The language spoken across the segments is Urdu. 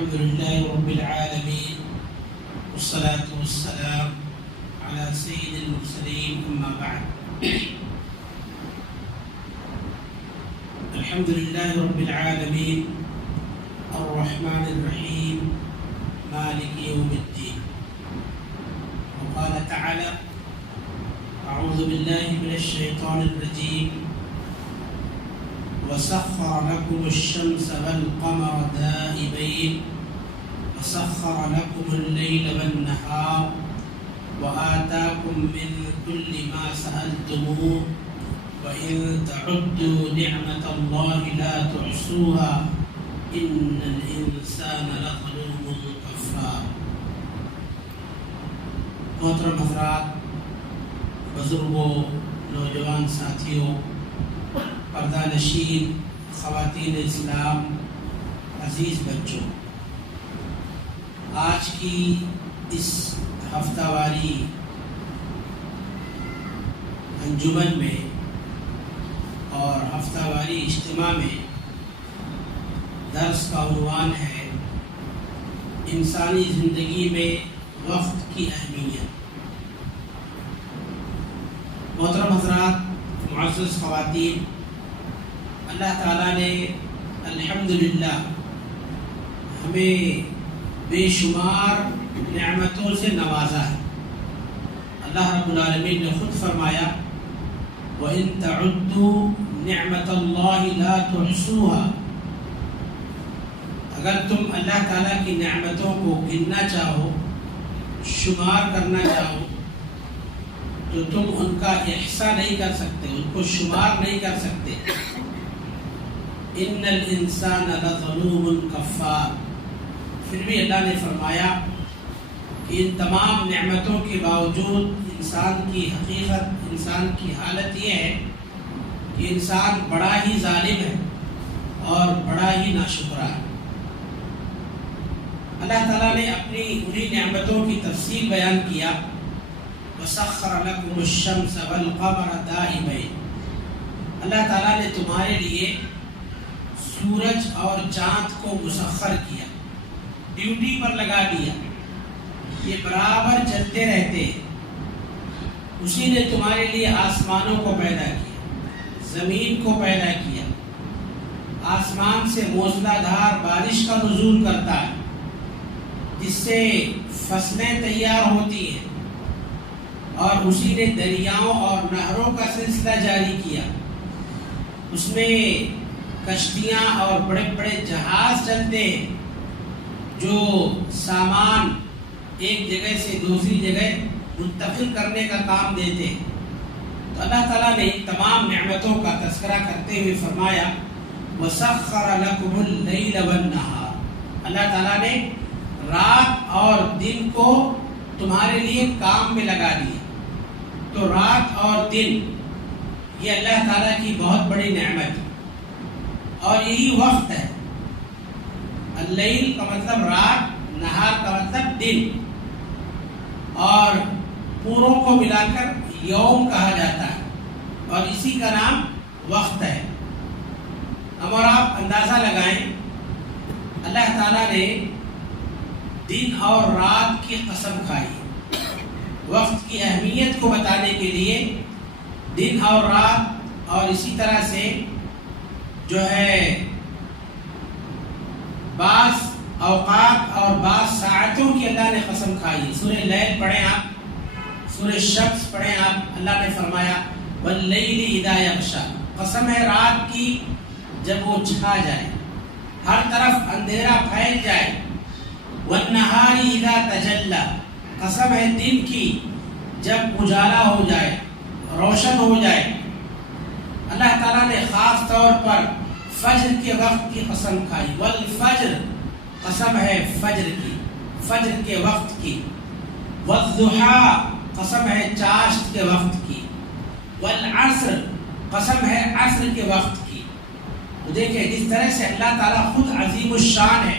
الحمد لله رب العالمين والصلاة والسلام على سيد المرسلين أما بعد. الحمد لله رب العالمين الرحمن الرحيم مالك يوم الدين. وقال تعالى: أعوذ بالله من الشيطان الرجيم وسخر لكم الشمس والقمر دائبين وسخر لكم الليل والنهار وآتاكم من كل ما سألتموه وإن تعدوا نعمة الله لا تحصوها إن الإنسان لظلوم كفار. محترم حضرات، بزرگوں، نوجوان ساتھیوں، پردہ نشین خواتین اسلام، عزیز بچوں، آج کی اس ہفتہ واری انجمن میں اور ہفتہ واری اجتماع میں درس کا عنوان ہے انسانی زندگی میں وقت کی اہمیت. محترم حضرات، معزز خواتین، اللہ تعالیٰ نے الحمدللہ ہمیں بے شمار نعمتوں سے نوازا ہے. اللہ رب العالمین نے خود فرمایا: وَإِن تَعُدُّوا نِعْمَةَ اللَّهِ لَا تُحْصُوهَا. اگر تم اللہ تعالیٰ کی نعمتوں کو گننا چاہو، شمار کرنا چاہو، تو تم ان کا احصاء نہیں کر سکتے، ان کو شمار نہیں کر سکتے. ان الانسان لظلوم کفار. پھر بھی اللہ نے فرمایا کہ ان تمام نعمتوں کے باوجود انسان کی حقیقت، انسان کی حالت یہ ہے کہ انسان بڑا ہی ظالم ہے اور بڑا ہی ناشکرا ہے. اللہ تعالیٰ نے اپنی انہی نعمتوں کی تفصیل بیان کیا: وَسَخَّرَ لَكُمُ الشَّمْسَ وَالْقَمَرَ دَائِبَيْنِ. اللہ تعالیٰ نے تمہارے لیے سورج اور چاند کو مسخر کیا، ڈیوٹی پر لگا دیا. یہ برابر چلتے رہتے ہیں. اسی نے تمہارے لیے آسمانوں کو پیدا کیا، زمین کو پیدا کیا. آسمان سے موسلا دھار بارش کا نزول کرتا ہے جس سے فصلیں تیار ہوتی ہیں، اور اسی نے دریاؤں اور نہروں کا سلسلہ جاری کیا. اس میں کشتیاں اور بڑے بڑے جہاز چلتے ہیں جو سامان ایک جگہ سے دوسری جگہ منتقل کرنے کا کام دیتے ہیں. تو اللہ تعالیٰ نے تمام نعمتوں کا تذکرہ کرتے ہوئے فرمایا: وَسَخَّرَ لَكُمُ اللَّيْلَ وَالنَّهَارَ. اللہ تعالیٰ نے رات اور دن کو تمہارے لیے کام میں لگا دیا. تو رات اور دن یہ اللہ تعالیٰ کی بہت بڑی نعمت ہے، اور یہی وقت ہے. اللیل کا مطلب رات، نہار کا مطلب دن، اور پوروں کو ملا کر یوم کہا جاتا ہے، اور اسی کا نام وقت ہے. ہم اور آپ اندازہ لگائیں، اللہ تعالیٰ نے دن اور رات کی قسم کھائی. وقت کی اہمیت کو بتانے کے لیے دن اور رات، اور اسی طرح سے جو ہے بعض اوقات اور بعض ساعتوں کی اللہ نے قسم کھائی. سورہ لیل پڑھیں آپ، سورہ شمس پڑھیں آپ. اللہ نے فرمایا: واللیل اذا یغشی. قسم ہے رات کی جب وہ چھا جائے، ہر طرف اندھیرا پھیل جائے. والنہار اذا تجلی. قسم ہے دن کی جب اجالا ہو جائے، روشن ہو جائے. اللہ تعالیٰ نے خاص طور پر فجر کے وقت کی قسم کھائی. والفجر. قسم ہے فجر کی، فجر کے وقت کی. والضحیٰ. قسم ہے چاشت کے وقت کی. والعصر. قسم ہے عصر کے وقت کی. تو دیکھیں جس طرح سے اللہ تعالیٰ خود عظیم الشان ہے،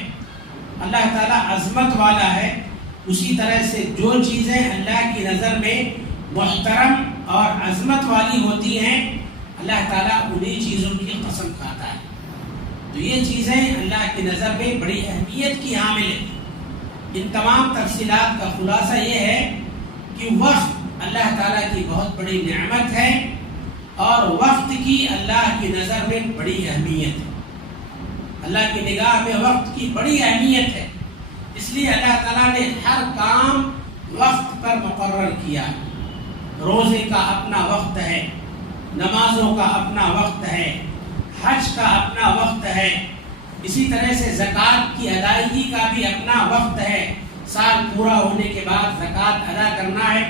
اللہ تعالیٰ عظمت والا ہے، اسی طرح سے جو چیزیں اللہ کی نظر میں محترم اور عظمت والی ہوتی ہیں، اللہ تعالیٰ انہی چیزوں کی قسم کھاتا ہے. تو یہ چیزیں اللہ کی نظر میں بڑی اہمیت کی حامل ہیں۔ ان تمام تفصیلات کا خلاصہ یہ ہے کہ وقت اللہ تعالیٰ کی بہت بڑی نعمت ہے اور وقت کی اللہ کی نظر میں بڑی اہمیت ہے۔ اللہ کی نگاہ میں وقت کی بڑی اہمیت ہے، اس لیے اللہ تعالیٰ نے ہر کام وقت پر مقرر کیا۔ روزے کا اپنا وقت ہے، نمازوں کا اپنا وقت ہے، حج کا اپنا وقت ہے، اسی طرح سے زکوٰۃ کی ادائیگی کا بھی اپنا وقت ہے۔ سال پورا ہونے کے بعد زکوٰۃ ادا کرنا ہے۔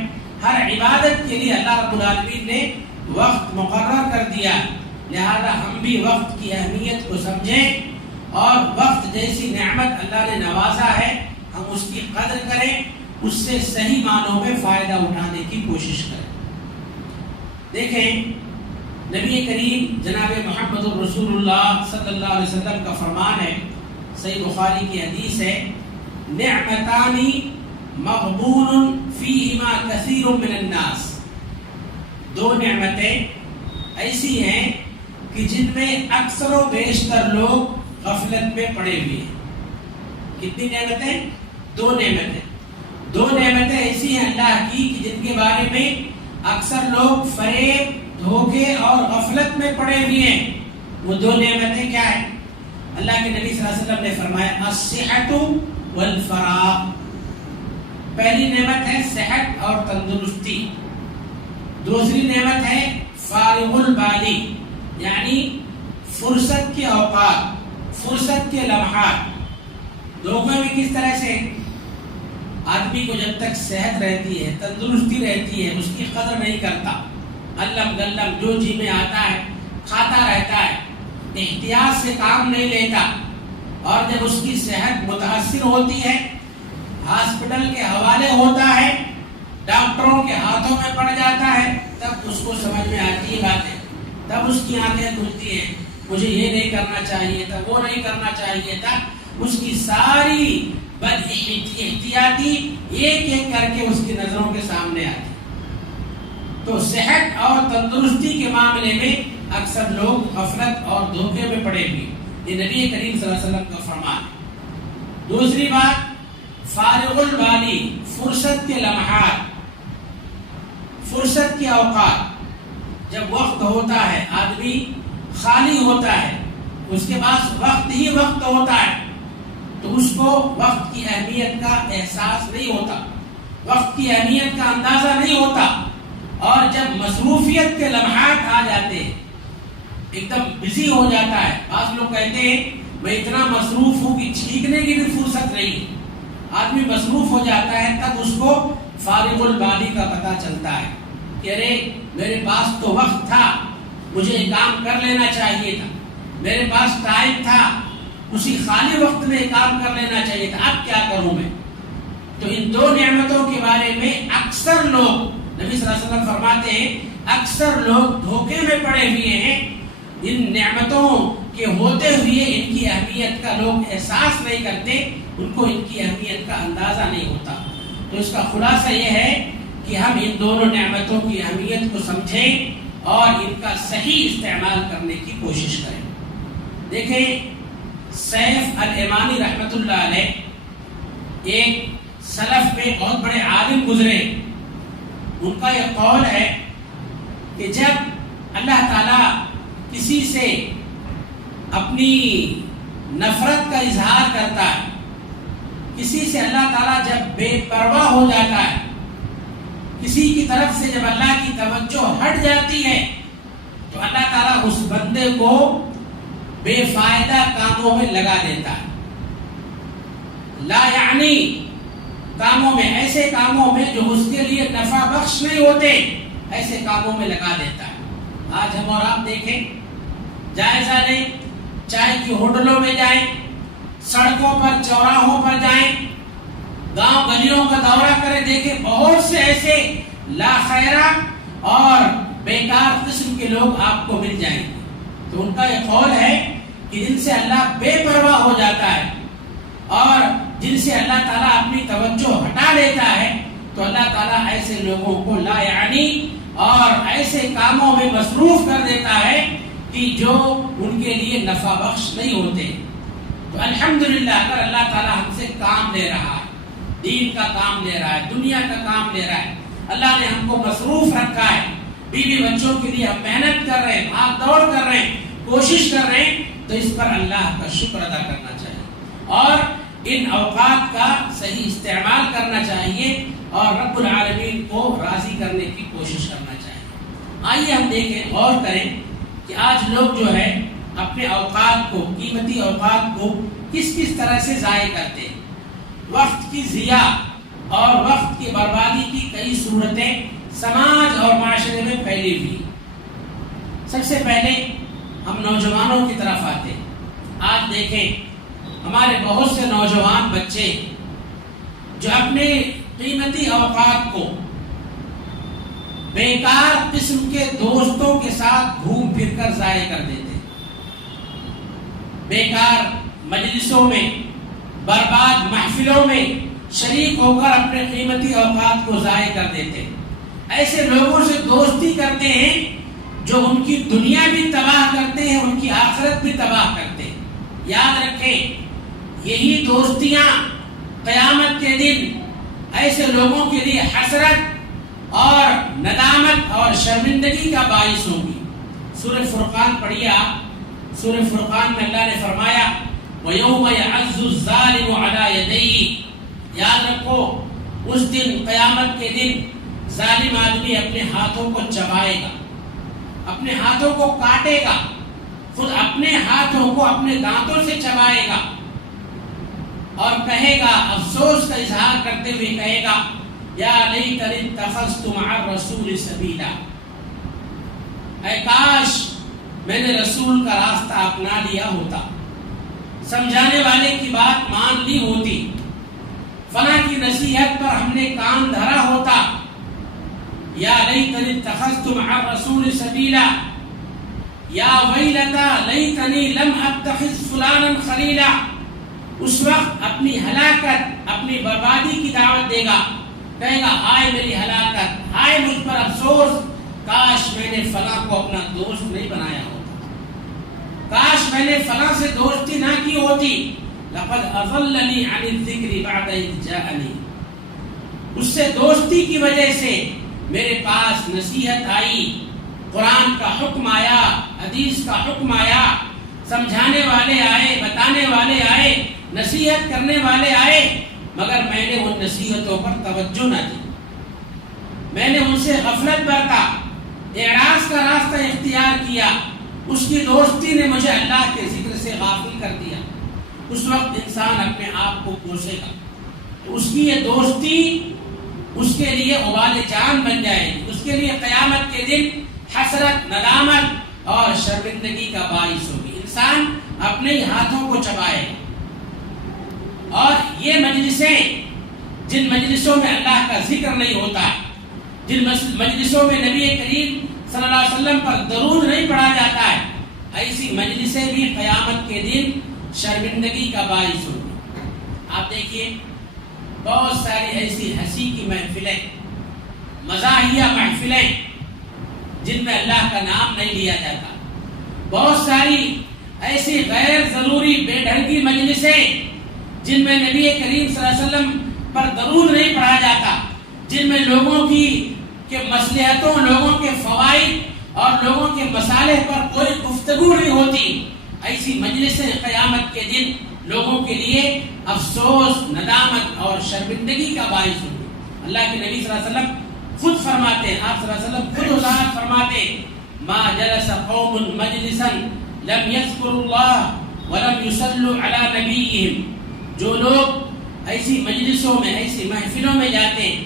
ہر عبادت کے لیے اللہ رب العالمین نے وقت مقرر کر دیا، لہذا ہم بھی وقت کی اہمیت کو سمجھیں اور وقت جیسی نعمت اللہ نے نوازا ہے ہم اس کی قدر کریں، اس سے صحیح معنوں میں فائدہ اٹھانے کی کوشش کریں۔ دیکھیں نبی کریم جناب محمد الرسول اللہ صلی اللہ علیہ وسلم کا فرمان ہے، صحیح بخاری کی حدیث ہے، نعمتانی مغبون فیہما کثیر من الناس، دو نعمتیں ایسی ہیں کہ جن میں اکثر و بیشتر لوگ غفلت میں پڑے ہوئے ہیں۔ کتنی نعمتیں؟ دو نعمتیں۔ دو نعمتیں ایسی ہیں اللہ کی کہ جن کے بارے میں اکثر لوگ فریب، دھوکے اور غفلت میں پڑے ہوئے ہیں۔ وہ دو نعمتیں کیا ہیں؟ اللہ کے نبی صلی اللہ علیہ وسلم نے فرمایا الصحت والفراغ، پہلی نعمت ہے صحت اور تندرستی، دوسری نعمت ہے فارغ البالی یعنی فرصت کے اوقات، فرصت کے لمحات۔ دھوکے میں کس طرح سے؟ آدمی کو جب تک صحت رہتی ہے، تندرستی رہتی ہے، اس کی قدر نہیں کرتا، علم گلم جو جی میں آتا ہے کھاتا رہتا ہے، احتیاط سے کام نہیں لیتا، اور جب اس کی صحت متاثر ہوتی ہے، ہاسپٹل کے حوالے ہوتا ہے، ڈاکٹروں کے ہاتھوں میں پڑ جاتا ہے، تب اس کو سمجھ میں آتی ہے باتیں، تب اس کی آنکھیں کھلتی ہیں، مجھے یہ نہیں کرنا چاہیے تھا، وہ نہیں کرنا چاہیے تھا۔ اس کی ساری بد احتیاطی ایک ایک کر کے اس کی نظروں کے سامنے آتی۔ تو صحت اور تندرستی کے معاملے میں اکثر لوگ غفلت اور دھوکے میں پڑے ہوئے، یہ نبی کریم صلی اللہ علیہ وسلم کا فرمان ہے۔ دوسری بات فارغ البالی، فرصت کے لمحات، فرصت کے اوقات، جب وقت ہوتا ہے آدمی خالی ہوتا ہے، اس کے پاس وقت ہی وقت ہوتا ہے، تو اس کو وقت کی اہمیت کا احساس نہیں ہوتا، وقت کی اہمیت کا اندازہ نہیں ہوتا، اور جب مصروفیت کے لمحات آ جاتے ہیں، ایک دم بزی ہو جاتا ہے۔ بعض لوگ کہتے ہیں میں اتنا مصروف ہوں کہ چھینکنے کی بھی فرصت نہیں، آدمی مصروف ہو جاتا ہے، تب اس کو فارغ البالی کا پتہ چلتا ہے کہ ارے میرے پاس تو وقت تھا، مجھے کام کر لینا چاہیے تھا، میرے پاس ٹائم تھا، اسی خالی وقت میں کام کر لینا چاہیے تھا، اب کیا کروں میں؟ تو ان دو نعمتوں کے بارے میں اکثر لوگ، نبی صلی اللہ علیہ وسلم فرماتے ہیں اکثر لوگ دھوکے میں پڑے ہوئے ہیں، ان نعمتوں کے ہوتے ہوئے ان کی اہمیت کا لوگ احساس نہیں کرتے، ان کو ان کی اہمیت کا اندازہ نہیں ہوتا۔ تو اس کا خلاصہ یہ ہے کہ ہم ان دونوں نعمتوں کی اہمیت کو سمجھیں اور ان کا صحیح استعمال کرنے کی کوشش کریں۔ دیکھیں سیف الامانی رحمۃ اللہ علیہ ایک سلف میں بہت بڑے عالم گزرے، ان کا یہ قول ہے کہ جب اللہ تعالیٰ کسی سے اپنی نفرت کا اظہار کرتا ہے، کسی سے اللہ تعالیٰ جب بے پرواہ ہو جاتا ہے، کسی کی طرف سے جب اللہ کی توجہ ہٹ جاتی ہے، تو اللہ تعالیٰ اس بندے کو بے فائدہ کاموں میں لگا دیتا ہے، لا یعنی کاموں میں، ایسے کاموں میں جو اس کے لیے نفع بخش نہیں ہوتے، ایسے کاموں میں لگا دیتا ہے۔ آج ہم اور آپ دیکھیں، جائزہ لیں، چائے کی ہوٹلوں میں جائیں، سڑکوں پر چوراہوں پر جائیں، گاؤں گلیوں کا دورہ کریں، دیکھیں بہت سے ایسے لا خیرہ اور بیکار قسم کے لوگ آپ کو مل جائیں گے۔ تو ان کا یہ قول ہے کہ جن سے اللہ بے پرواہ ہو جاتا ہے اور جن سے اللہ تعالیٰ اپنی توجہ ہٹا لیتا ہے، تو اللہ تعالیٰ ایسے لوگوں کو لا یعنی اور ایسے کاموں میں مصروف کر دیتا ہے کہ جو ان کے لیے نفع بخش نہیں ہوتے. تو الحمدللہ اگر اللہ تعالیٰ ہم سے کام لے رہا ہے، دین کا کام لے رہا ہے، دنیا کا کام لے رہا ہے، اللہ نے ہم کو مصروف رکھا ہے، بیوی بچوں کے لیے ہم محنت کر رہے ہیں، بھاگ دوڑ کر رہے ہیں، کوشش کر رہے ہیں، تو اس پر اللہ کا شکر ادا کرنا چاہیے اور ان اوقات کا صحیح استعمال کرنا چاہیے اور رب العالمین کو راضی کرنے کی کوشش کرنا چاہیے. آئیے ہم دیکھیں، غور کریں کہ آج لوگ جو ہے اپنے اوقات کو، قیمتی اوقات کو کس کس طرح سے ضائع کرتے ہیں. وقت کی ضیاع اور وقت کی بربادی کی کئی صورتیں سماج اور معاشرے میں پھیلی ہوئی. سب سے پہلے ہم نوجوانوں کی طرف آتے ہیں. آج دیکھیں ہمارے بہت سے نوجوان بچے جو اپنے قیمتی اوقات کو بیکار قسم کے دوستوں کے ساتھ گھوم پھر کر ضائع کر دیتے، بیکار مجلسوں میں، برباد محفلوں میں شریک ہو کر اپنے قیمتی اوقات کو ضائع کر دیتے. ایسے لوگوں سے دوستی کرتے ہیں جو ان کی دنیا بھی تباہ کرتے ہیں، ان کی آخرت بھی تباہ کرتے ہیں. یاد رکھیں، یہی دوستیاں قیامت کے دن ایسے لوگوں کے لیے حسرت اور ندامت اور شرمندگی کا باعث ہوگی. سورہ فرقان پڑھیے آپ. سورہ فرقان میں اللہ نے فرمایا وَيَوْمَ يَعَزُّ الظَّالِمُ عَلَى يَدَيْهِ. یاد رکھو اس دن، قیامت کے دن، ظالم آدمی اپنے ہاتھوں کو چبائے گا، اپنے ہاتھوں کو کاٹے گا، خود اپنے ہاتھوں کو اپنے دانتوں سے چبائے گا اور کہے گا، افسوس کا اظہار کرتے ہوئے کہے گا یا لیتنی اتخذت مع الرسول سبیلا. اے کاش میں نے رسول کا راستہ اپنا لیا ہوتا، سمجھانے والے کی بات مان لی ہوتی، فلاں کی نصیحت پر ہم نے کان دھرا ہوتا. یا لیتنی اتخذت مع الرسول سبیلا یا ویلتا لیتنی لم اتخذ فلانا خلیلا. اس وقت اپنی ہلاکت، اپنی بربادی کی دعوت دے گا، کہے گا ہائے میری ہلاکت، ہائے مجھ پر افسوس، کاش میں نے فلاں کو اپنا دوست نہیں بنایا ہوتا، کاش میں نے فلاں سے دوستی نہ کی ہوتی. لقد اضلنی عن الذکر بعد اذ جاءنی. اس سے دوستی کی وجہ سے میرے پاس نصیحت آئی، قرآن کا حکم آیا، حدیث کا حکم آیا، سمجھانے والے آئے، بتانے والے آئے، نصیحت کرنے والے آئے، مگر میں نے ان نصیحتوں پر توجہ نہ دی، میں نے ان سے غفلت برتا، اعراض کا راستہ اختیار کیا. اس کی دوستی نے مجھے اللہ کے ذکر سے غافل کر دیا. اس وقت انسان اپنے آپ کو کوسے گا. اس کی یہ دوستی اس کے لیے وبال جان بن جائے گی، اس کے لیے قیامت کے دن حسرت، ندامت اور شرمندگی کا باعث ہوگی. انسان اپنے ہی ہاتھوں کو چبائے. اور یہ مجلسیں، جن مجلسوں میں اللہ کا ذکر نہیں ہوتا، جن مجلسوں میں نبی کریم صلی اللہ علیہ وسلم پر درود نہیں پڑھا جاتا ہے، ایسی مجلسیں بھی قیامت کے دن شرمندگی کا باعث ہوگی. آپ دیکھیے بہت ساری ایسی ہنسی کی محفلیں، مزاحیہ محفلیں جن میں اللہ کا نام نہیں لیا جاتا، بہت ساری ایسی غیر ضروری بے ڈھنگی مجلسیں جن میں نبی کریم صلی اللہ علیہ وسلم پر درود نہیں پڑھا جاتا، جن میں لوگوں کی مصلحتوں، لوگوں کے فوائد اور لوگوں کے مصالح پر کوئی گفتگو نہیں ہوتی. ایسی مجلسیں قیامت کے دن لوگوں کے لیے افسوس، ندامت اور شرمندگی کا باعث ہوگی. اللہ کے نبی صلی اللہ علیہ وسلم خود فرماتے ہیں، آپ صلی اللہ علیہ وسلم خود وضاحت فرماتے ہیں، ما جلس قوم مجلسا لم يذكروا الله ولم يصلوا على نبيهم. جو لوگ ایسی مجلسوں میں، ایسی محفلوں میں جاتے ہیں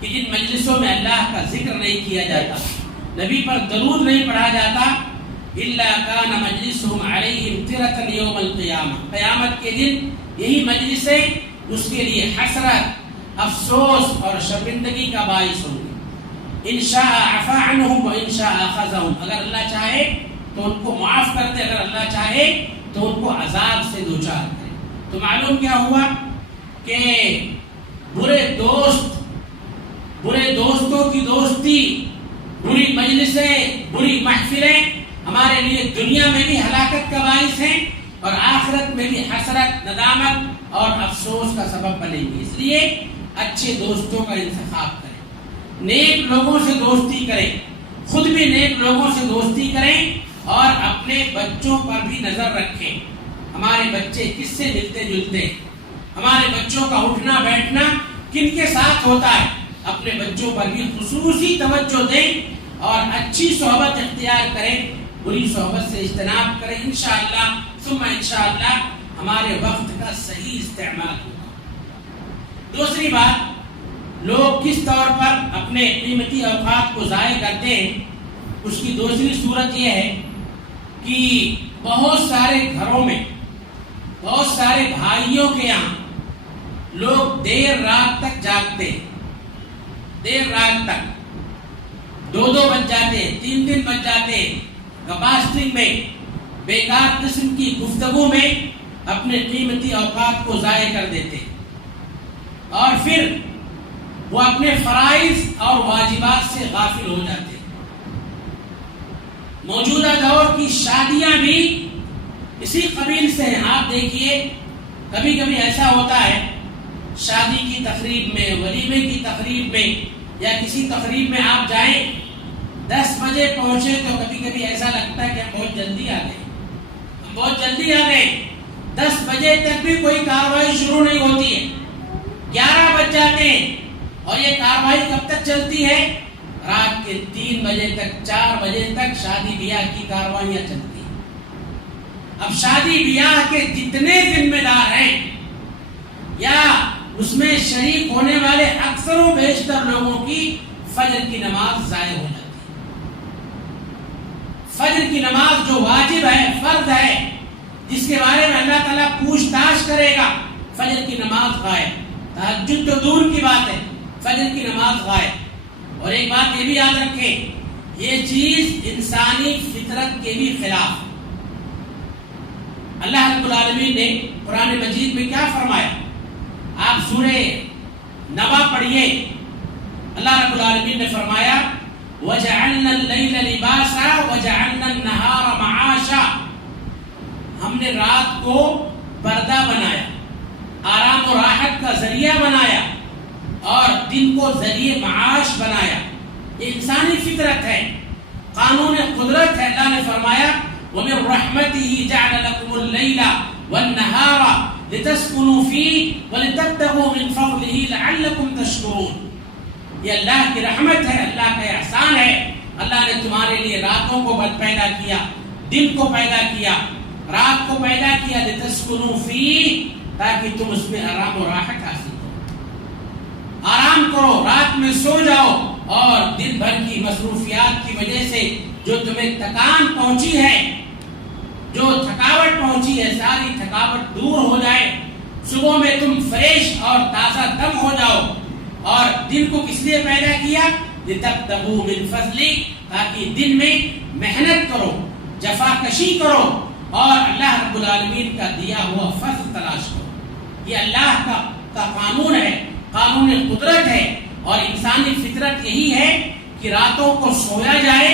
کہ جن مجلسوں میں اللہ کا ذکر نہیں کیا جاتا، نبی پر درود نہیں پڑھا جاتا، الا کان مجلسهم علیہم طرۃ یوم القیامہ. قیامت کے دن یہی مجلسیں اس کے لیے حسرت، افسوس اور شرمندگی کا باعث ہوں گی. ان شاء عفا عنہم و ان شاء اخذہم. اگر اللہ چاہے تو ان کو معاف کر دے، اگر اللہ چاہے تو ان کو عذاب سے دوچار کرے. تو معلوم کیا ہوا کہ برے دوستوں کی دوستی، بری مجلسیں، بری محفلیں ہمارے لیے دنیا میں بھی ہلاکت کا باعث ہیں اور آخرت میں بھی حسرت، ندامت اور افسوس کا سبب بنیں گے۔ اس لیے اچھے دوستوں کا انتخاب کریں، نیک لوگوں سے دوستی کریں، خود بھی نیک لوگوں سے دوستی کریں اور اپنے بچوں پر بھی نظر رکھیں۔ ہمارے بچے کس سے ملتے جلتے ہیں، ہمارے بچوں کا اٹھنا بیٹھنا کن کے ساتھ ہوتا ہے، اپنے بچوں پر بھی خصوصی توجہ دیں اور اچھی صحبت اختیار کریں، بری صحبت سے اجتناب کریں۔ انشاءاللہ ثم انشاءاللہ ہمارے وقت کا صحیح استعمال ہوگا۔ دوسری بات، لوگ کس طور پر اپنے قیمتی اوقات کو ضائع کرتے ہیں، اس کی دوسری صورت یہ ہے کہ بہت سارے گھروں میں، بہت سارے بھائیوں کے یہاں لوگ دیر رات تک جاگتے ہیں، دیر رات تک 2 بج جاتے ہیں، 3 بج جاتے ہیں، گپاسٹنگ میں، بیکار قسم کی گفتگو میں اپنے قیمتی اوقات کو ضائع کر دیتے ہیں اور پھر وہ اپنے فرائض اور واجبات سے غافل ہو جاتے ہیں۔ موجودہ دور کی شادیاں بھی اسی قبیل سے ہیں۔ آپ دیکھیے، کبھی کبھی ایسا ہوتا ہے، شادی کی تقریب میں، ولیمے کی تقریب میں یا کسی تقریب میں آپ جائیں، 10 بجے پہنچے تو کبھی کبھی ایسا لگتا ہے کہ ہم بہت جلدی آ گئے، ہم بہت جلدی آ گئے۔ 10 بجے تک بھی کوئی کارروائی شروع نہیں ہوتی ہے، 11 بج جاتے ہیں اور یہ کارروائی کب تک چلتی ہے؟ رات کے 3 بجے تک، 4 بجے تک شادی بیاہ کی کارروائیاں چلتی ہیں۔ اب شادی بیاہ کے جتنے ذمہ دار ہیں یا اس میں شریک ہونے والے اکثر و بیشتر لوگوں کی فجر کی نماز ضائع ہو جاتی ہے۔ فجر کی نماز جو واجب ہے، فرض ہے، جس کے بارے میں اللہ تعالیٰ پوچھ تاچھ کرے گا، فجر کی نماز غائب۔ تہجد تو دور کی بات ہے، فجر کی نماز غائب۔ اور ایک بات یہ بھی یاد رکھیں، یہ چیز انسانی فطرت کے بھی خلاف۔ اللہ رب العالمین نے قرآن مجید میں کیا فرمایا؟ آپ سورہ نبا پڑھیے، اللہ رب العالمین نے فرمایا وَجَعَلْنَا اللَّيْلَ لِبَاسًا وَجَعَلْنَا النَّهَارَ مَعَاشًا، ہم نے رات کو پردہ بنایا، آرام و راحت کا ذریعہ بنایا اور دن کو ذریعہ معاش بنایا۔ یہ انسانی فطرت ہے، قانون قدرت ہے۔ اللہ نے فرمایا وَمِن رَحْمَتِهِ جَعَلَ لَكُمُ اللَّيْلَ وَالنَّهَارَ لِتَسْكُنُوا فِيهِ وَلِتَبْتَغُوا مِن فَضْلِهِ لَعَلَّكُمْ تَشْكُرُونَ۔ یہ اللہ کی رحمت ہے، اللہ کا احسان ہے۔ اللہ نے تمہارے لیے راتوں کو پیدا کیا، دن کو پیدا کیا، رات کو پیدا کیا، لِتَسْكُنُوا فِيهِ، تاکہ تم اس میں آرام و راحت حاصل کرو، آرام کرو، رات میں سو جاؤ اور دن بھر کی مصروفیات کی وجہ سے جو تمہیں تکان پہنچی ہے، جو تھکاوٹ پہنچی ہے، ساری تھکاوٹ دور ہو جائے، صبح میں تم فریش اور تازہ دم ہو جاؤ۔ اور دن کو کس لیے پیدا کیا؟ لِتَبْتَغُوا مِن فَضْلِهِ، تاکہ دن میں محنت کرو، جفاکشی کرو اور اللہ رب العالمین کا دیا ہوا فضل تلاش کرو۔ یہ اللہ کا قانون ہے، قانون قدرت ہے۔ اور انسانی فطرت یہی ہے کہ راتوں کو سویا جائے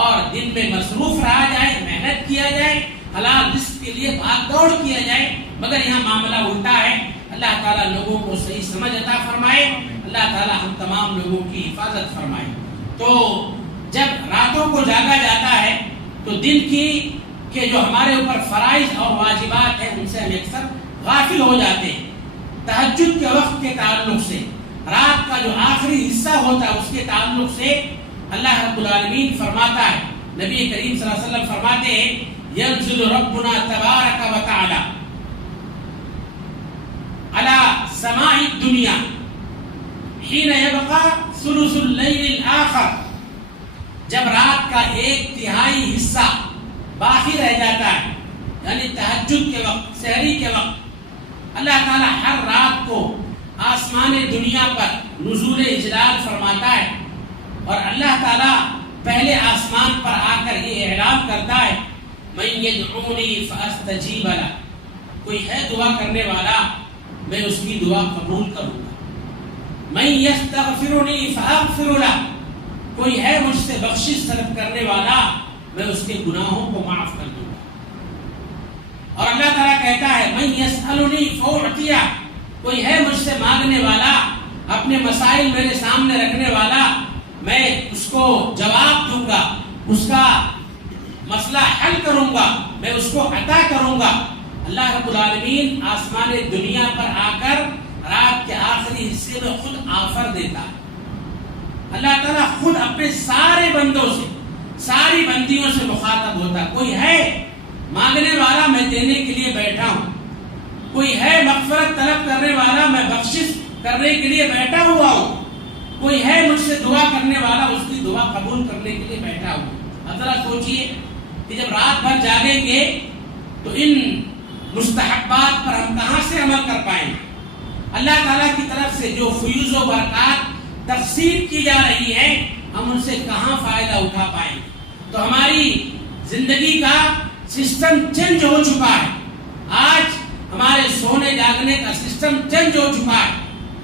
اور دن میں مصروف رہا جائے، محنت کیا جائے، حلال رزق کے لیے بھاگ دوڑ کیا جائے۔ مگر یہاں معاملہ الٹا ہے۔ اللہ تعالیٰ لوگوں کو صحیح سمجھ عطا فرمائے، اللہ تعالیٰ ہم تمام لوگوں کی حفاظت فرمائے۔ تو جب راتوں کو جاگا جاتا ہے تو دن کی کہ جو ہمارے اوپر فرائض اور واجبات ہیں ان سے ہم اکثر غافل ہو جاتے ہیں۔ تہجد کے وقت کے تعلق سے، رات کا جو آخری حصہ ہوتا ہے اس کے تعلق سے اللہ رب العالمین فرماتا ہے، نبی کریم صلی اللہ علیہ وسلم فرماتے ہیں ينزل ربنا تبارک و تعالی على سماء الدنيا حين يبقى ثلث الليل الآخر، جب رات کا 1/3 حصہ باقی رہ جاتا ہے، یعنی تہجد کے وقت، سحری کے وقت، اللہ تعالی ہر رات کو آسمان دنیا پر نزول اجلال فرماتا ہے اور اللہ تعالیٰ پہلے آسمان پر آ کر یہ اعلان کرتا ہے مَن يَدْعُونِي فَأَسْتَجِيبَ لَهُ، کوئی ہے دعا کرنے والا میں اس کی دعا قبول کروں گا۔ مَن يَسْتَغْفِرُنِي فَأَغْفِرُ لَهُ، کوئی ہے مجھ سے بخشش طلب کرنے والا میں اس کے گناہوں کو معاف کر دوں گا۔ اور اللہ تعالیٰ کہتا ہے من یسألنی فأعطیہ، کوئی ہے مجھ سے مانگنے والا، اپنے مسائل میرے سامنے رکھنے والا، میں اس کو جواب دوں گا، اس کا مسئلہ حل کروں گا، میں اس کو عطا کروں گا۔ اللہ رب العالمین آسمان دنیا پر آ کر رات کے آخری حصے میں خود آفر دیتا ہے۔ اللہ تعالیٰ خود اپنے سارے بندوں سے، ساری بندیوں سے مخاطب ہوتا ہے، کوئی ہے مانگنے والا، میں دینے کے لیے بیٹھا ہوں، کوئی ہے مغفرت طلب کرنے والا، میں بخشش کرنے کے لیے بیٹھا ہوا ہوں، کوئی ہے مجھ سے دعا کرنے والا، اس کی دعا قبول کرنے کے لیے بیٹھا ہوں۔ اب ذرا سوچئے کہ جب رات بھر جاگیں گے تو ان مستحبات پر ہم کہاں سے عمل کر پائیں گے؟ اللہ تعالیٰ کی طرف سے جو فیوز و برکات تقسیم کی جا رہی ہے، ہم ان سے کہاں فائدہ اٹھا پائیں گے؟ تو ہماری زندگی کا سسٹم چینج ہو چکا ہے، آج ہمارے سونے جاگنے کا سسٹم چینج ہو چکا ہے،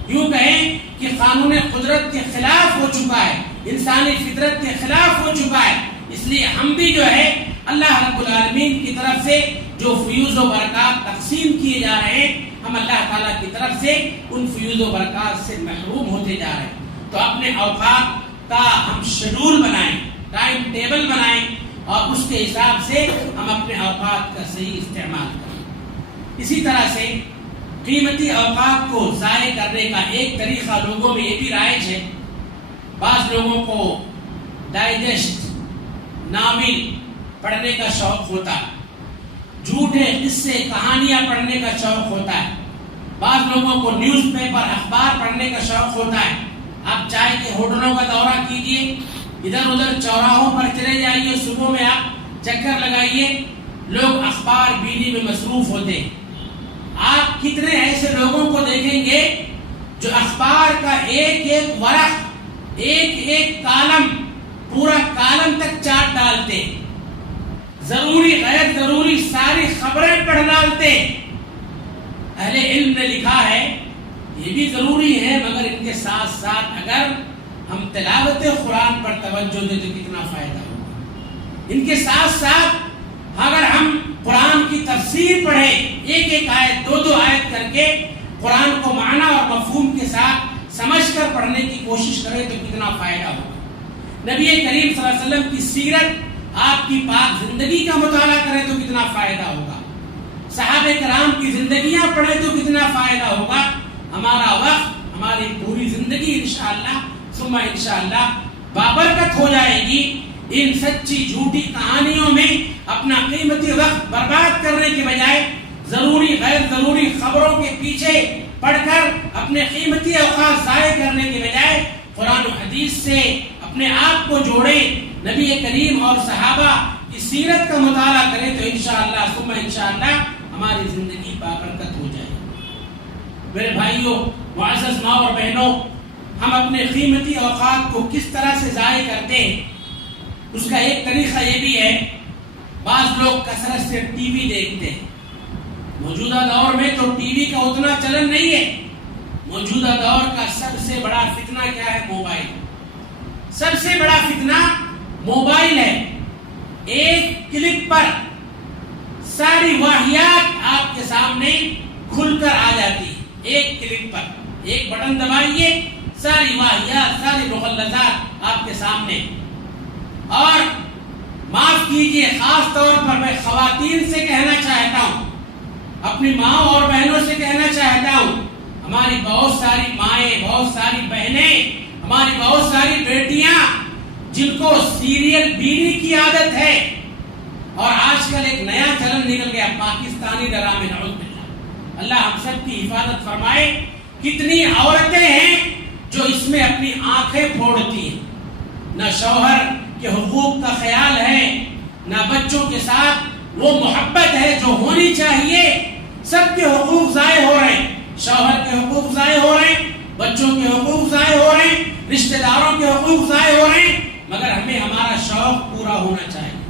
یوں کہیں کہ قانون قدرت کے خلاف ہو چکا ہے، انسانی فطرت کے خلاف ہو چکا ہے۔ اس لیے ہم بھی جو ہے اللہ رب العالمین کی طرف سے جو فیوز و برکات تقسیم کیے جا رہے ہیں، ہم اللہ تعالیٰ کی طرف سے ان فیوز و برکات سے محروم ہوتے جا رہے ہیں۔ تو اپنے اوقات کا ہم شیڈول بنائیں، ٹائم ٹیبل بنائیں، اور اس کے حساب سے ہم اپنے اوقات کا صحیح استعمال کریں۔ اسی طرح سے قیمتی اوقات کو ضائع کرنے کا ایک طریقہ لوگوں میں یہ بھی رائج ہے، بعض لوگوں کو ڈائجسٹ ناول پڑھنے کا شوق ہوتا ہے، جھوٹے قصے کہانیاں پڑھنے کا شوق ہوتا ہے، بعض لوگوں کو نیوز پیپر اخبار پڑھنے کا شوق ہوتا ہے۔ آپ چائے کے ہوٹلوں کا دورہ کیجئے، ادھر ادھر چوراہوں پر چلے جائیے، صبح میں آپ چکر لگائیے، لوگ اخبار بینی میں مصروف ہوتے ہیں۔ آپ کتنے ایسے لوگوں کو دیکھیں گے جو اخبار کا ایک ایک ورق، ایک ایک کالم، پورا کالم تک چاٹ ڈالتے، ضروری غیر ضروری ساری خبریں پڑھ ڈالتے۔ اہل علم نے لکھا ہے یہ بھی ضروری ہے، مگر ان کے ساتھ ساتھ اگر ہم تلاوت قرآن پر توجہ دیں تو کتنا فائدہ ہوگا۔ ان کے ساتھ ساتھ اگر ہم قرآن کی تفسیر پڑھیں، ایک ایک آیت، دو دو آیت کر کے قرآن کو معنی اور مفہوم کے ساتھ سمجھ کر پڑھنے کی کوشش کریں تو کتنا فائدہ ہوگا۔ نبی کریم صلی اللہ علیہ وسلم کی سیرت، آپ کی پاک زندگی کا مطالعہ کریں تو کتنا فائدہ ہوگا، صحابہ کرام کی زندگیاں پڑھیں تو کتنا فائدہ ہوگا۔ ہمارا وقت، ہماری پوری زندگی انشاءاللہ ثم انشاءاللہ بابرکت ہو جائے گی ان سچی جھوٹی کہانیوں میں اپنا قیمتی وقت برباد کرنے کے بجائے ضروری غیر ضروری خبروں کے پیچھے پڑھ کر اپنے قیمتی اوقات ضائع کرنے کے بجائے قرآن و حدیث سے اپنے آپ کو جوڑیں، نبی کریم اور صحابہ کی سیرت کا مطالعہ کریں تو انشاءاللہ ثم انشاءاللہ ہماری زندگی بابرکت ہو جائے۔ میرے بھائیوں، معزز ماں اور بہنوں، ہم اپنے قیمتی اوقات کو کس طرح سے ضائع کرتے ہیں، اس کا ایک طریقہ یہ بھی ہے، بعض لوگ کثرت سے ٹی وی دیکھتے ہیں۔ موجودہ دور میں تو ٹی وی کا اتنا چلن نہیں ہے، موجودہ دور کا سب سے بڑا فتنہ کیا ہے؟ موبائل۔ سب سے بڑا فتنہ موبائل ہے۔ ایک کلک پر ساری واہیات آپ کے سامنے کھل کر آ جاتی ہے، ایک کلک پر، ایک بٹن دبائیے، ساری واہیات، ساری مغلطات آپ کے سامنے۔ اور معاف کیجئے، خاص طور پر میں خواتین سے کہنا چاہتا ہوں، اپنی ماں اور بہنوں سے کہنا چاہتا ہوں، ہماری بہت ساری مائیں، بہت ساری بہنیں، ہماری بہت ساری بیٹیاں جن کو سیریل بینی کی عادت ہے، اور آج کل ایک نیا چلن نکل گیا پاکستانی ڈرامے، نعوذ باللہ، اللہ ہم سب کی حفاظت فرمائے۔ کتنی عورتیں ہیں جو اس میں اپنی آنکھیں پھوڑتی ہیں، نہ شوہر کے حقوق کا خیال ہے، نہ بچوں کے ساتھ وہ محبت ہے جو ہونی چاہیے۔ سب کے حقوق ضائع ہو رہے ہیں، شوہر کے حقوق ضائع ہو رہے ہیں، بچوں کے حقوق ضائع ہو رہے ہیں، رشتہ داروں کے حقوق ضائع ہو رہے ہیں، مگر ہمیں ہمارا شوق پورا ہونا چاہیے۔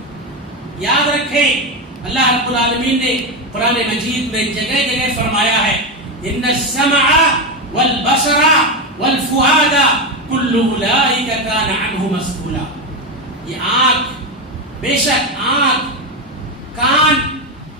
یاد رکھیں، اللہ رب العالمین نے قرآن مجید میں جگہ جگہ فرمایا ہے، ان السمع والبصر والفؤاد کل اولئک کان عنہ مسئولا۔ یہ آنکھ، بے شک آنکھ، کان،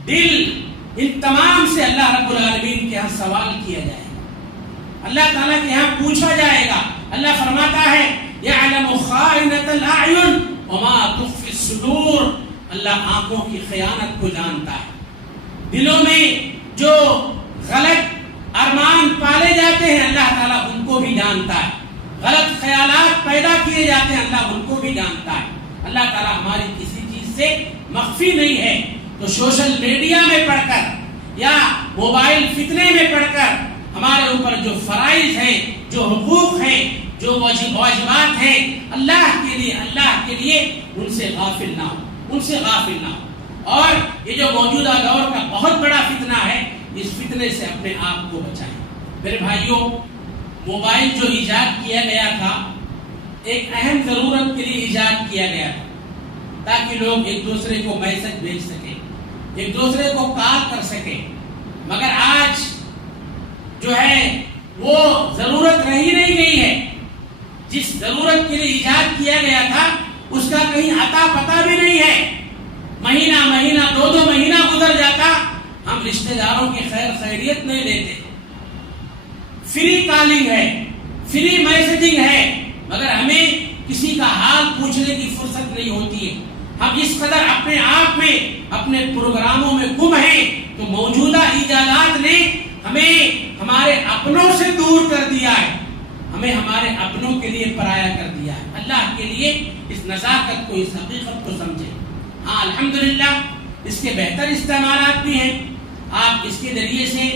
دل، ان تمام سے اللہ رب العالمین کے ہاں سوال کیا جائے گا، اللہ تعالیٰ کے ہاں پوچھا جائے گا۔ اللہ فرماتا ہے یعلم خائنۃ الاعین وما تخفی الصدور، اللہ آنکھوں کی خیانت کو جانتا ہے، دلوں میں جو غلط ارمان پالے جاتے ہیں اللہ تعالیٰ ان کو بھی جانتا ہے، غلط خیالات پیدا کیے جاتے ہیں اللہ ان کو بھی جانتا ہے۔ اللہ تعالیٰ ہماری کسی چیز سے مخفی نہیں ہے۔ تو سوشل میڈیا میں پڑھ کر یا موبائل فتنے میں پڑھ کر ہمارے اوپر جو فرائض ہیں، جو حقوق ہیں، جو واجبات ہیں اللہ کے لیے ان سے غافل نہ ہو، ان سے غافل نہ ہو۔ اور یہ جو موجودہ دور کا بہت بڑا فتنہ ہے، اس فتنے سے اپنے آپ کو بچائیں۔ میرے بھائیوں، موبائل جو ایجاد کیا گیا تھا ایک اہم ضرورت کے لیے ایجاد کیا گیا تھا، تاکہ لوگ ایک دوسرے کو میسج بھیج سکیں، ایک دوسرے کو کال کر سکیں۔ مگر آج جو ہے وہ ضرورت رہی نہیں گئی ہے۔ جس ضرورت کے لیے ایجاد کیا گیا تھا اس کا کہیں عطا پتہ بھی نہیں ہے۔ مہینہ دو مہینہ گزر جاتا، ہم رشتہ داروں کی خیر خیریت نہیں لیتے۔ فری کالنگ ہے، فری میسجنگ ہے، مگر ہمیں کسی کا حال پوچھنے کی فرصت نہیں ہوتی ہے۔ ہم اس قدر اپنے آپ میں، اپنے پروگراموں میں گم ہیں، تو موجودہ ایجادات نے ہمیں ہمارے اپنوں سے دور کر دیا ہے، ہمیں ہمارے اپنوں کے لیے پرایا کر دیا ہے۔ اللہ کے لیے اس نزاکت کو، اس حقیقت کو سمجھیں۔ ہاں الحمدللہ اس کے بہتر استعمالات بھی ہیں۔ آپ اس کے ذریعے سے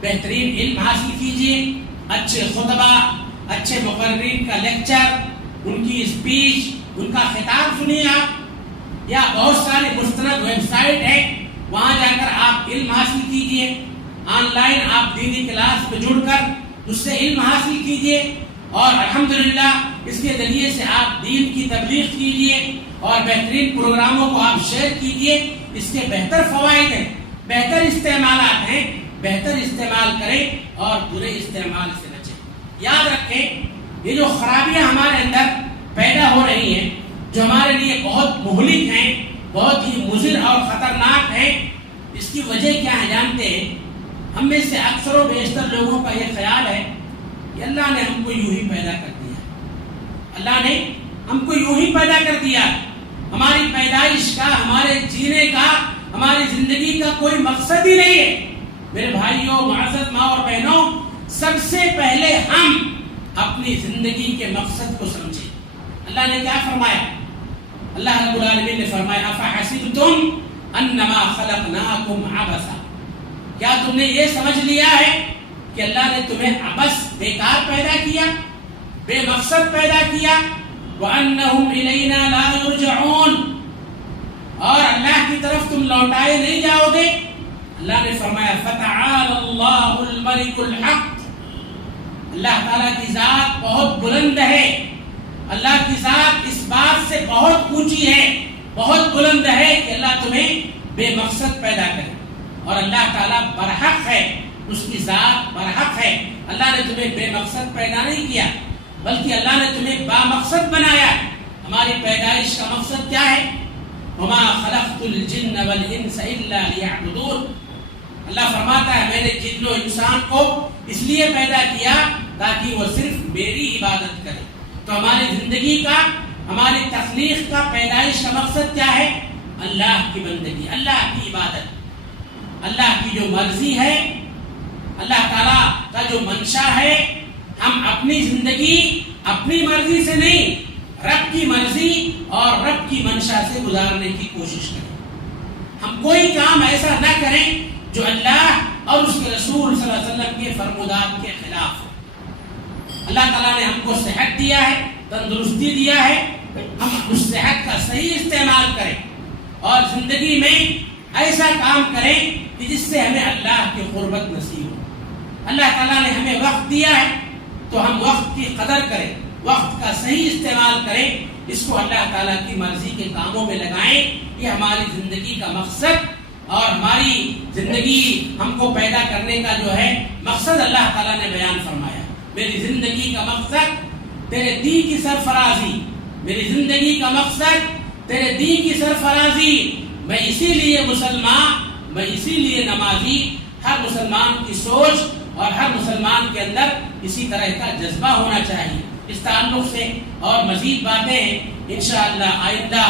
بہترین علم حاصل کیجئے، اچھے خطبہ، اچھے مقررین کا لیکچر، ان کی اسپیچ، ان کا خطاب سنیے آپ، یا بہت سارے مستند ویب سائٹ ہے، وہاں جا کر آپ علم حاصل کیجئے۔ آن لائن آپ دینی کلاس میں جڑ کر اس سے علم حاصل کیجئے، اور الحمدللہ اس کے ذریعے سے آپ دین کی تبلیغ کیجئے اور بہترین پروگراموں کو آپ شیئر کیجئے۔ اس کے بہتر فوائد ہیں، بہتر استعمالات ہیں، بہتر استعمال کریں اور برے استعمال سے بچیں۔ یاد رکھیں، یہ جو خرابیاں ہمارے اندر پیدا ہو رہی ہیں، جو ہمارے لیے بہت مہلک ہیں، بہت ہی مضر اور خطرناک ہیں، اس کی وجہ کیا ہے جانتے ہیں؟ ہم میں سے اکثر و بیشتر لوگوں کا یہ خیال ہے کہ اللہ نے ہم کو یوں ہی پیدا کر دیا، اللہ نے ہم کو یوں ہی پیدا کر دیا، ہماری پیدائش کا، ہمارے جینے کا، ہماری زندگی کا کوئی مقصد ہی نہیں ہے۔ میرے بھائیوں، معزز ماں اور بہنوں، سب سے پہلے ہم اپنی زندگی کے مقصد کو سمجھیں۔ اللہ نے کیا فرمایا؟ اللہ رب العالمین نے فرمایا افحسبتم انما خلقناکم عبثا، کیا تم نے یہ سمجھ لیا ہے کہ اللہ نے تمہیں عبث، بیکار پیدا کیا، بے مقصد پیدا کیا؟ وانہم الینا لا یرجعون، اور اللہ کی طرف تم لوٹائے نہیں جاؤ گے۔ اللہ نے فرمایا فتعالی اللہ الملک الحق، اللہ تعالیٰ کی ذات بہت بلند ہے، اللہ کی ذات اس بات سے بہت اونچی ہے، بہت بلند ہے کہ اللہ تمہیں بے مقصد پیدا کرے، اور اللہ تعالیٰ برحق ہے، اس کی ذات برحق ہے۔ اللہ نے تمہیں بے مقصد پیدا نہیں کیا، بلکہ اللہ نے تمہیں با مقصد بنایا۔ ہماری پیدائش کا مقصد کیا ہے؟ وما خلقت الجن والانس الا لیعبدون، اللہ فرماتا ہے میں نے جن و انسان کو اس لیے پیدا کیا تاکہ وہ صرف میری عبادت کرے۔ تو ہماری زندگی کا، ہماری تخلیق کا، پیدائش کا مقصد کیا ہے؟ اللہ کی بندگی، اللہ کی عبادت، اللہ کی جو مرضی ہے، اللہ تعالیٰ کا جو منشا ہے، ہم اپنی زندگی اپنی مرضی سے نہیں، رب کی مرضی اور رب کی منشا سے گزارنے کی کوشش کریں۔ ہم کوئی کام ایسا نہ کریں جو اللہ اور اس کے رسول صلی اللہ علیہ وسلم کے فرمودات کے خلاف ہو۔ اللہ تعالیٰ نے ہم کو صحت دیا ہے، تندرستی دیا ہے، ہم اس صحت کا صحیح استعمال کریں اور زندگی میں ایسا کام کریں کہ جس سے ہمیں اللہ کی قربت نصیب ہو۔ اللہ تعالیٰ نے ہمیں وقت دیا ہے تو ہم وقت کی قدر کریں، وقت کا صحیح استعمال کریں، اس کو اللہ تعالیٰ کی مرضی کے کاموں میں لگائیں۔ یہ ہماری زندگی کا مقصد اور ہماری زندگی ہم کو پیدا کرنے کا جو ہے مقصد اللہ تعالیٰ نے بیان فرمایا۔ میری زندگی کا مقصد تیرے دین کی سرفرازی، میری زندگی کا مقصد تیرے دین کی سرفرازی، میں اسی لیے مسلمان، میں اسی لیے نمازی. ہر مسلمان کی سوچ اور ہر مسلمان کے اندر اسی طرح کا جذبہ ہونا چاہیے. اس تعلق سے اور مزید باتیں انشاءاللہ آئندہ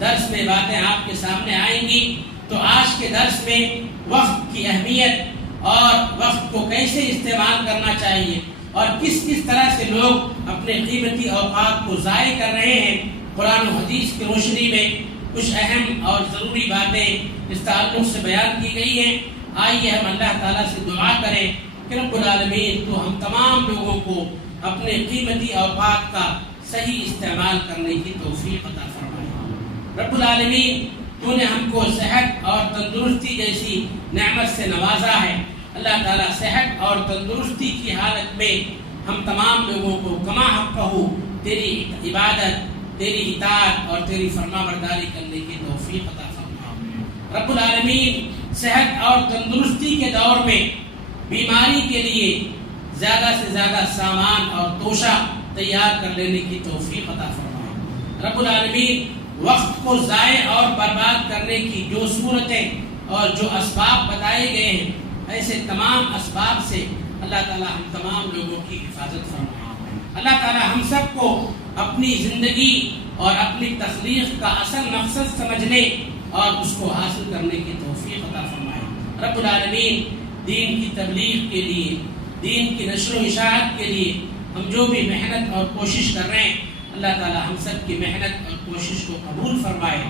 درس میں باتیں آپ کے سامنے آئیں گی. تو آج کے درس میں وقت کی اہمیت اور وقت کو کیسے استعمال کرنا چاہیے اور کس کس طرح سے لوگ اپنے قیمتی اوقات کو ضائع کر رہے ہیں، قرآن و حدیث کی روشنی میں کچھ اہم اور ضروری باتیں اس تعلق سے بیان کی گئی ہیں. آئیے ہم اللہ تعالیٰ سے دعا کریں کہ رب العالمین تو ہم تمام لوگوں کو اپنے قیمتی اوقات کا صحیح استعمال کرنے کی توفیق عطا فرمائے. رب العالمین تو نے ہم کو صحت اور تندرستی جیسی نعمت سے نوازا ہے. اللہ تعالیٰ صحت اور تندرستی کی حالت میں ہم تمام لوگوں کو کما حقہ تیری عبادت، تیری اطاعت اور تیری فرما برداری کرنے کی توفیق عطا فرما. رب العالمین صحت اور تندرستی کے دور میں بیماری کے لیے زیادہ سے زیادہ سامان اور توشہ تیار کر لینے کی توفیق عطا فرما. رب العالمین وقت کو ضائع اور برباد کرنے کی جو صورتیں اور جو اسباب بتائے گئے ہیں، ایسے تمام اسباب سے اللہ تعالی ہم تمام لوگوں کی حفاظت فرمائے. اللہ تعالی ہم سب کو اپنی زندگی اور اپنی تخلیق کا اصل مقصد سمجھنے اور اس کو حاصل کرنے کی توفیق عطا فرمائے. رب العالمین دین کی تبلیغ کے لیے، دین کی نشر و اشاعت کے لیے ہم جو بھی محنت اور کوشش کر رہے ہیں، اللہ تعالی ہم سب کی محنت اور کوشش کو قبول فرمائے.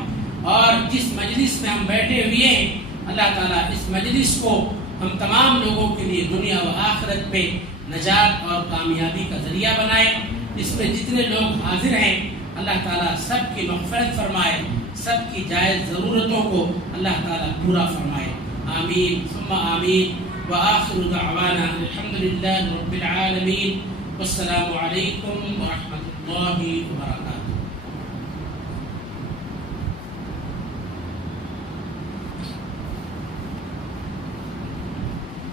اور جس مجلس میں ہم بیٹھے ہوئے ہیں، اللہ تعالی اس مجلس کو ہم تمام لوگوں کے لیے دنیا و آخرت میں نجات اور کامیابی کا ذریعہ بنائے. اس میں جتنے لوگ حاضر ہیں اللہ تعالیٰ سب کی مغفرت فرمائے، سب کی جائز ضرورتوں کو اللہ تعالیٰ پورا فرمائے. آمین ثم آمین. وآخر دعوانا الحمدللہ رب العالمین. والسلام علیکم ورحمۃ اللہ وبرکاتہ.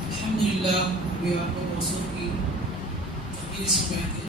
الحمدللہ. ابھی آپ کو موصوف کی تقریر سنتے ہیں.